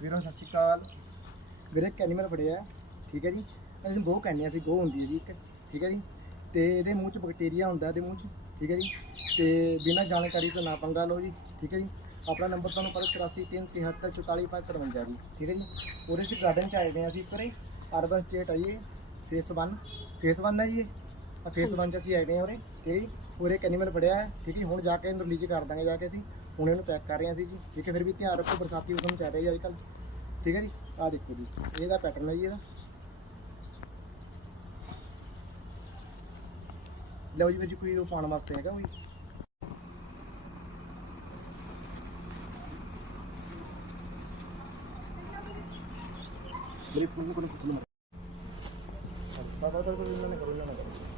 ਵੀਰੋ ਸਤਿ ਸ਼੍ਰੀ ਅਕਾਲ। ਵੀਰੇ ਇੱਕ ਐਨੀਮਲ ਫੜਿਆ ਹੈ, ਠੀਕ ਹੈ ਜੀ? ਅਸੀਂ ਗੋ ਕਹਿੰਦੇ ਹਾਂ ਅਸੀਂ ਗੋ ਹੁੰਦੀ ਹੈ ਜੀ ਇੱਕ ਠੀਕ ਹੈ ਜੀ? ਤੇ ਇਹਦੇ ਮੂੰਹ 'ਚ ਬੈਕਟੀਰੀਆ ਹੁੰਦਾ ਇਹਦੇ ਮੂੰਹ 'ਚ ਠੀਕ ਹੈ ਜੀ? ਤੇ ਬਿਨਾਂ ਜਾਣਕਾਰੀ ਤੋਂ ਨਾ ਪੰਗਾ ਲਓ ਜੀ ਠੀਕ ਹੈ ਜੀ? ਆਪਣਾ ਨੰਬਰ ਤੁਹਾਨੂੰ ਪਤਾ 8437744553 ਜੀ ਠੀਕ ਹੈ ਜੀ? ਉਹਦੇ 'ਚ ਗਾਰਡਨ 'ਚ ਆਏ ਹੋਏ ਹਾਂ ਅਸੀਂ ਉੱਪਰ ਹੀ ਅਰਬਨ ਸਟੇਟ ਆਈਏ ਫੇਸ 1 ਫੇਸ 1 ਹੈ ਜੀ ਇਹ। ਆ ਫੇਸ 1 'ਚ ਅਸੀਂ ਆਏ ਹਾਂ ਉਰੇ ਠੀਕ ਹੈ ਇੱਕ ਐਨੀਮਲ ਫੜਿਆ ਹੈ ਠੀਕ ਹੈ ਹੁਣ ਜਾ ਕੇ ਇਹਨੂੰ ਰਿਲੀਜ਼ ਕਰ ਦਾਂਗੇ ਜਾ ਕੇ ਅਸੀਂ। ਹੁਣ ਇਹਨੂੰ ਪੈਕ ਕਰ ਰਹੇ ਹਾਂ ਅਸੀਂ ਜੀ। ਠੀਕ ਹੈ ਫਿਰ ਵੀ ਧਿਆਨ ਰੱਖੋ ਬਰਸਾਤੀ ਮੌਸਮ ਚੱਲ ਰਿਹਾ ਜੀ ਅੱਜ ਕੱਲ੍ਹ ਠੀਕ ਹੈ ਜੀ? ਆਹ ਦੇਖੋ ਜੀ ਇਹਦਾ ਪੈਟਰਨ ਹੈ ਜੀ ਇਹਦਾ। ਲਓ ਜੀ ਵੀਰ ਜੀ ਕੋਈ ਉਹ ਪਾਉਣ ਵਾਸਤੇ ਹੈਗਾ ਕੋਈ? ਮੇਰੀ ਫੋਨ ਕੋਲ ਕੁਝ ਨਹੀਂ ਬਾਬਾ ਦਾ ਕੋਈ ਨਾ ਕਰੋ ਨਾ ਕਰੋ